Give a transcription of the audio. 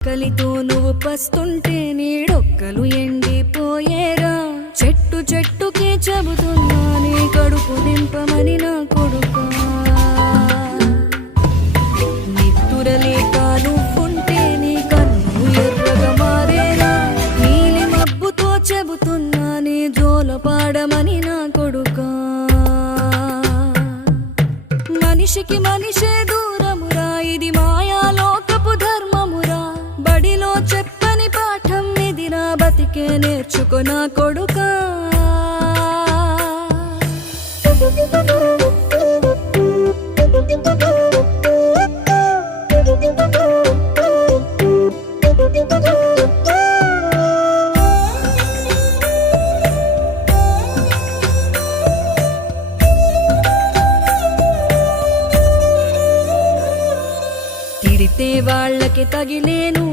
కలితో నువ్వు పస్తుంటే నీడొక్కలు ఎండిపోయేరా. చెట్టు చెట్టుకే చెబుతున్నా నీ కడుపు నింపమని నా కొడుకా. నిత్తురలేక నువ్వుంటే నీ కన్ను ఎర్రగా మారేరా. నీలి మబ్బుతో చెబుతున్నా నీ జోల పాడమని నా కొడుకా. మనిషికి మనిషే దూరమురా, ఇది మాయాలోకపు ధర్మమురా. బడిలో చెప్పని పాఠం ఇదిరా, బతికే నేర్చుకో నా కొడుకా. తిడితే వాళ్ళకి తగిలేను